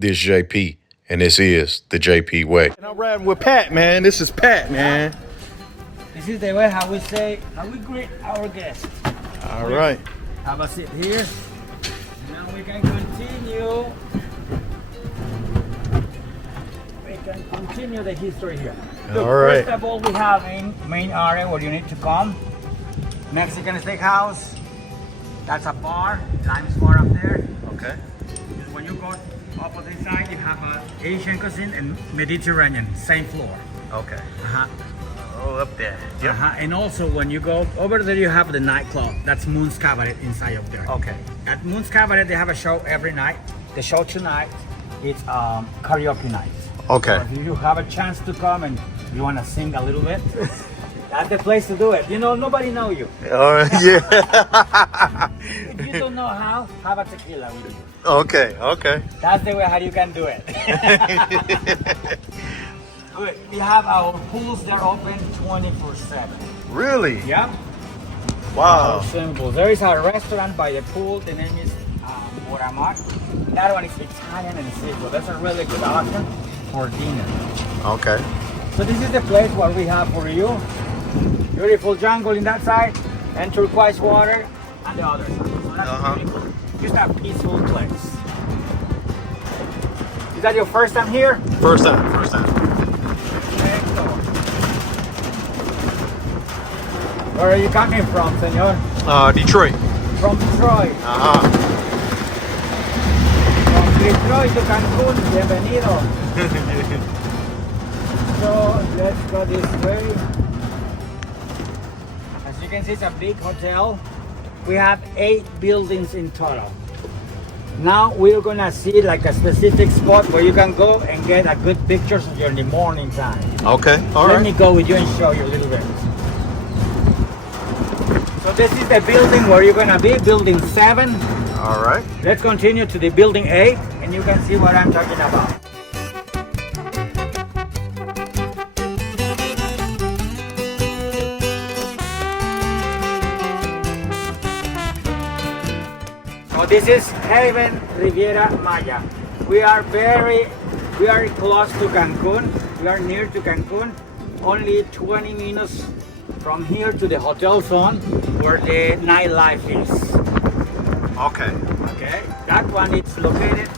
This JP, and this is the JP way. And I'm riding with Pat, man. This is Pat, man. This is the way how we greet our guests. All right. Have a seat here. Now we can continue. We can continue the history here. Look, All right. First of all, we have in main area where you need to come. Mexican steakhouse. That's a bar. Lime's bar up there. Okay. When you go opposite side, you have Asian cuisine and Mediterranean, same floor. Okay. Uh-huh. Oh, up there. Yep. And also when you go over there, you have the nightclub. That's Moon's Cabaret inside of there. Okay. At Moon's Cabaret, they have a show every night. The show tonight, it's karaoke night. Okay. So if you have a chance to come and you want to sing a little bit, that's the place to do it. You know, nobody know you. All right. Yeah. If you don't know how, have a tequila with you. Okay. Okay. That's the way how you can do it. Good. We have our pools. They're open 24/7. Really? Yeah. Wow. So simple. There is a restaurant by the pool. The name is Moramar. That one is Italian and seafood. That's a really good option for dinner. Okay. So this is the place where we have for you. Beautiful jungle in that side and turquoise water on the other side. So that's beautiful. Just a peaceful place. Is that your first time here? First time. First time. Next door. Where are you coming from, senor? Detroit. From Detroit. Uh-huh. From Detroit to Cancun, bienvenido. So let's go this way. As you can see, it's a big hotel. We have 8 buildings in total. Now we're gonna see like a specific spot where you can go and get a good pictures during the morning time. Okay. All Let right. me go with you and show you a little bit. So this is the building where you're gonna be, building 7. All right. Let's continue to the building 8 and you can see what I'm talking about. So this is Haven Riviera Maya. We are close to Cancun. We are near to Cancun. Only 20 minutes from here to the hotel zone where the nightlife is. Okay. Okay, that one is located.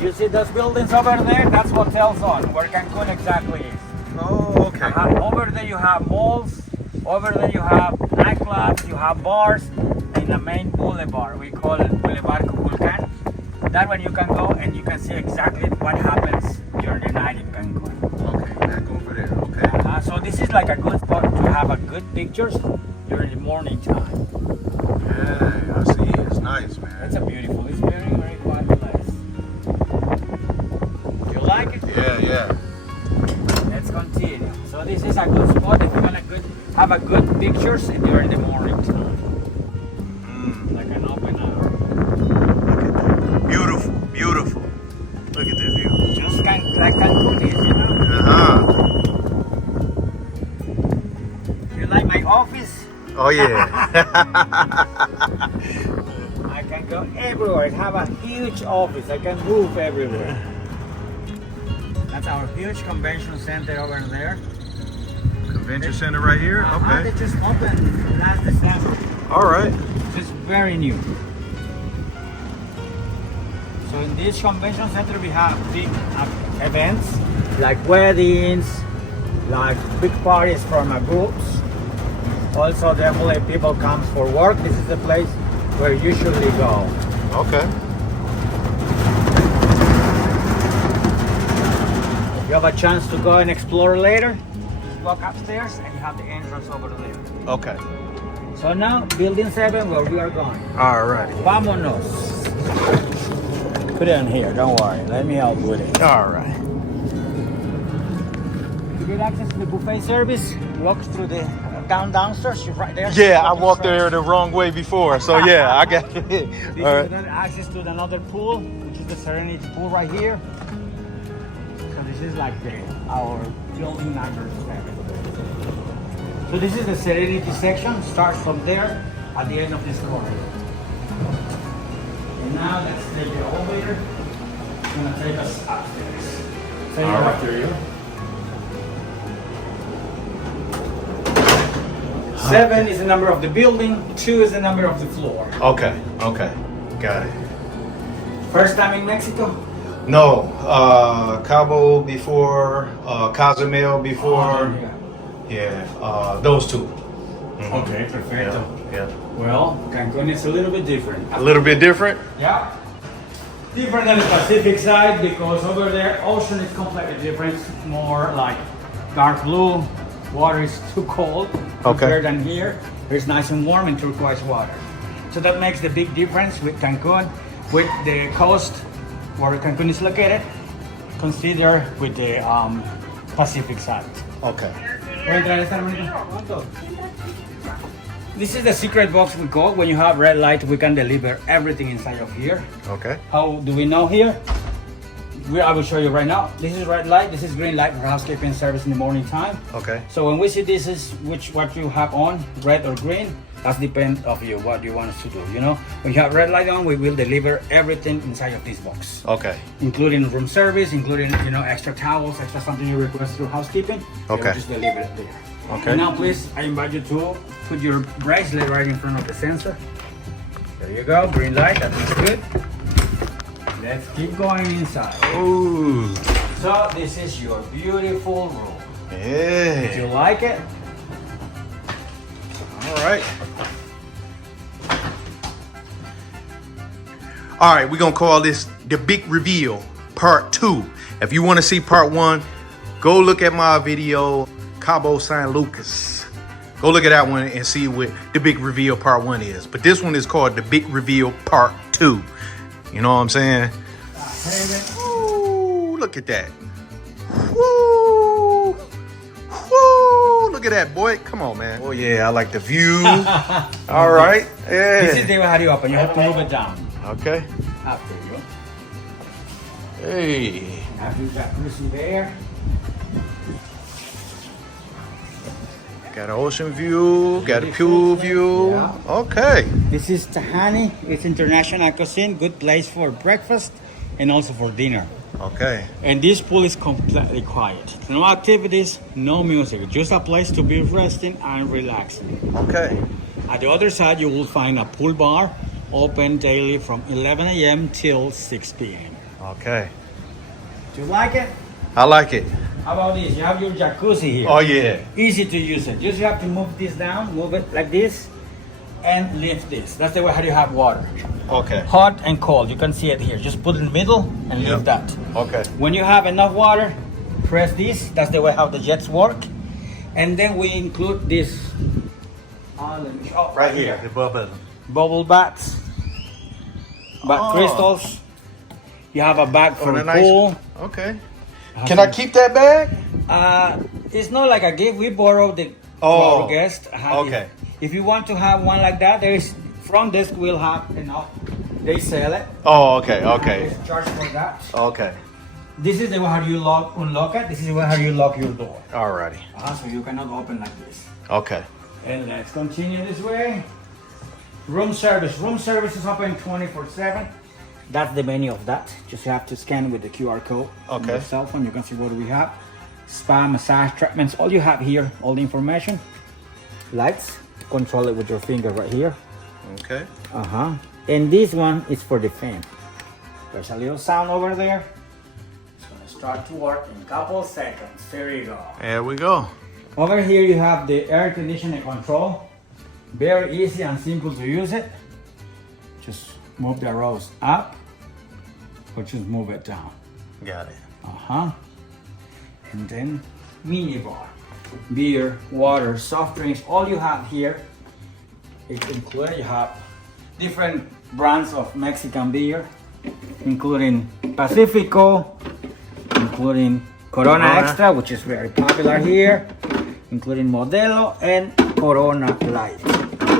You see those buildings over there? That's hotel zone where Cancun exactly is. Oh, okay. Over there you have malls. Over there you have nightclubs. You have bars. In the main boulevard, we call it Boulevard Cuculcan. That one you can go and you can see exactly what happens during the night in Cancun. Okay, back over there. Okay. So this is like a good spot to have a good pictures during the morning time. Yeah, I see. It's nice, man. It's it's very, very quiet place. You like it? Yeah. Let's continue. So this is a good spot if you want to have a good pictures during the morning time. Like an open hour. Look at that. Beautiful, beautiful. Look at that view. Just like Cancun is, you know? Uh-huh. You like my office? Oh, yeah. I can go everywhere. I have a huge office. I can move everywhere. That's our huge convention center over there. Convention center right here? They Okay. just opened last December. All right. It's very new. So in this convention center we have big events like weddings, like big parties from groups. Also definitely people come for work. This is the place where you usually go. Okay. You have a chance to go and explore later. Just walk upstairs and you have the entrance over there. Okay. So now building 7 where we are going. All right. Vámonos. Put it in here, don't worry. Let me help with it. All right. You get access to the buffet service. Walk through the downstairs. You're right there. Yeah, I walked there the wrong way before, so yeah, I got it. This All is right. another access to another pool, which is the Serenity pool right here. So this is like our building number 7. So this is the Serenity section. Starts from there at the end of this corridor. And now let's take the elevator. gonna take us upstairs. Take All it right. after you. 7 is the number of the building, 2 is the number of the floor. Okay, okay. Got it. First time in Mexico? No, Cabo before, Cozumel before. Yeah, those two. Okay, perfecto. Yeah. Well, Cancun is a little bit different. A little bit different? Yeah. Different than the Pacific side because over there, ocean is completely different. More like dark blue. Water is too cold compared than here. It's nice and warm and turquoise water. So that makes the big difference with Cancun. With the coast where Cancun is located, consider with the Pacific side. Okay. This is the secret box we call. When you have red light, we can deliver everything inside of here. Okay. How do we know here? I will show you right now. This is red light, this is green light for housekeeping service in the morning time. Okay. So when we see this is what you have on, red or green, that depends of you, what you want us to do, you know? When you have red light on, we will deliver everything inside of this box. Okay. Including room service, including, you know, extra towels, extra something you request through housekeeping. Okay. We'll just deliver it there. Okay. And now please, I invite you to put your bracelet right in front of the sensor. There you go, green light, that looks good. Let's keep going inside. Ooh. So this is your beautiful room. Do Yeah. you like it? All right. All right, we're going to call this the big reveal part 2. If you want to see part 1, go look at my video, Cabo San Lucas. Go look at that one and see what the big reveal part 1 is. But this one is called the big reveal part 2. You know what I'm saying? Ooh, look at that. Woo! Woo! Look at that, boy. Come on, man. Oh, yeah, I like the view. All right. Yeah. This is the way how you open. You have to move it down. Okay. After you. Hey. Have you got jacuzzi there? Got an ocean view. Got a pool view. Yeah. Okay. This is Tahani. It's international cuisine. Good place for breakfast and also for dinner. Okay. And this pool is completely quiet. No activities, no music. Just a place to be resting and relaxing. Okay. At the other side, you will find a pool bar open daily from 11 a.m. till 6 p.m. Okay. Do you like it? I like it. How about this? You have your jacuzzi here. Oh, yeah. Easy to use it. Just you have to move this down, move it like this, and lift this. That's the way how you have water. Okay. Hot and cold. You can see it here. Just put it in the middle and Yep. lift that. Okay. When you have enough water, press this. That's the way how the jets work. And then we include this. Right here. The bubble. Bubble baths. Bath Oh. crystals. You have a bag for the the nice- pool. Okay. Can I keep that bag? It's not like a gift. We borrowed it Oh, for our guest. okay. If you want to have one like that, there is front desk will have enough. They sell it. Oh, okay. Okay. There's charge for that. Okay. This is the way how you unlock it. This is the way how you lock your door. Alrighty. So you cannot open like this. Okay. And let's continue this way. Room service. Room service is open 24/7. That's the menu of that. Just have to scan with the QR code on Okay. your cell phone. You can see what we have. Spa, massage, treatments. All you have here, all the information. Lights. Control it with your finger right here. Okay. And this one is for the fan. There's a little sound over there. It's gonna start to work in a couple seconds. There you go. There we go. Over here you have the air conditioning control. Very easy and simple to use it. Just move the arrows up or just move it down. Got it. And then mini bar. Beer, water, soft drinks, all you have here. It includes, you have different brands of Mexican beer, including Pacifico, including Corona Extra, which is very popular here, including Modelo and Corona Light.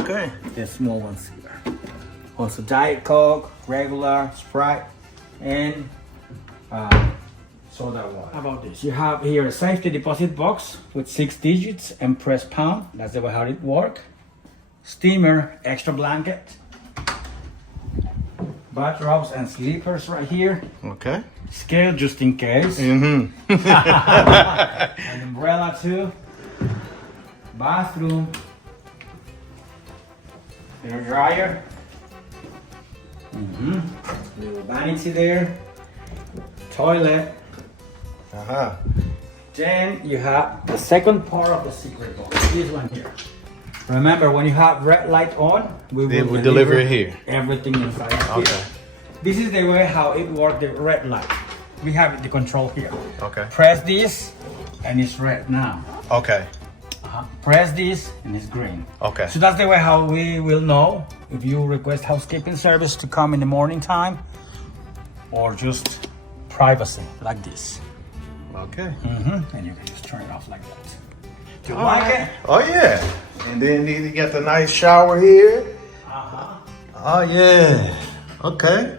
Okay. The small ones here. Also Diet Coke, regular, Sprite, and soda water. How about this? You have here a safety deposit box with 6 digits and press pound. That's the way how it works. Steamer, extra blanket, bathrobes and sleepers right here. Okay. scale just in case. Mm-hmm. An umbrella too. Bathroom. Hair dryer. Little vanity there. Toilet. Uh-huh. Then you have the second part of the secret box. This one here. Remember, when you have red light on, we will deliver it here. Everything inside here. Okay. This is the way how it works, the red light. We have the control here. Okay. Press this, and it's red now. Okay. Press this, and it's green. Okay. So that's the way how we will know if you request housekeeping service to come in the morning time, or just privacy, like this. Okay. And you can just turn it off like that. Do you like it? Oh yeah. And then you get the nice shower here. Oh yeah. Okay.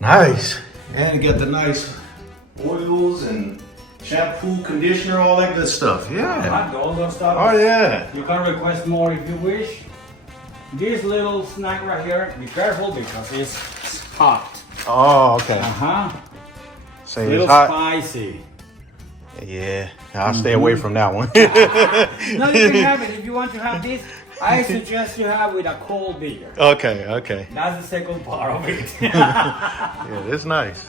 Nice. And you get the nice oils and shampoo, conditioner, all that good stuff. Yeah. All those stuff. Oh yeah. You can request more if you wish. This little snack right here, be careful because it's hot. Oh, okay. Say Little it's hot. spicy. Yeah. I'll stay away from that one. No, you can have it. If you want to have this, I suggest you have with a cold beer. Okay, okay. That's the second part of it. Yeah, that's nice.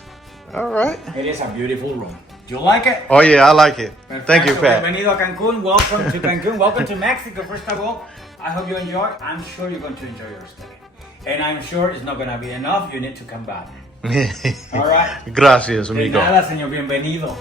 All right. It is a beautiful room. Do you like it? Oh yeah, I like it. Thank you, Pat. Bienvenido a Cancun. Welcome to Cancun. Welcome to Mexico, first of all. I hope you enjoy. I'm sure you're going to enjoy your stay. And I'm sure it's not going to be enough. You need to come back. All right. Gracias, De amigo. nada, señor. Bienvenido.